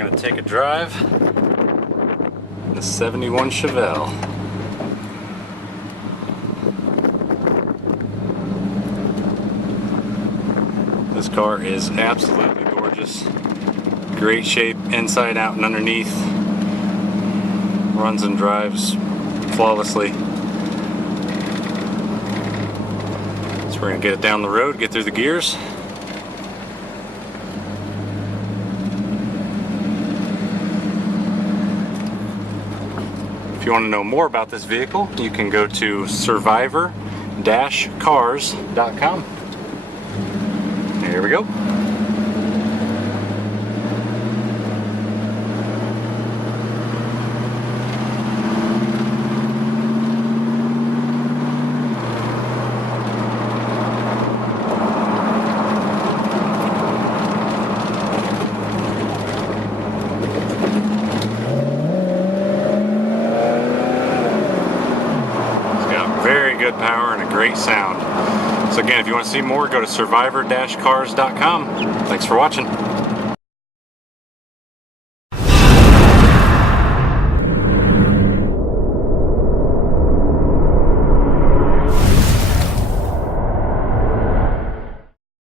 going to take a drive in the 71 Chevelle. This car is absolutely gorgeous. Great shape inside out and underneath. Runs and drives flawlessly. So we're going to get it down the road, get through the gears. If you want to know more about this vehicle, you can go to survivor-cars.com. Here we go. Very good power and a great sound. So again, if you want to see more, go to survivor-cars.com. Thanks for watching.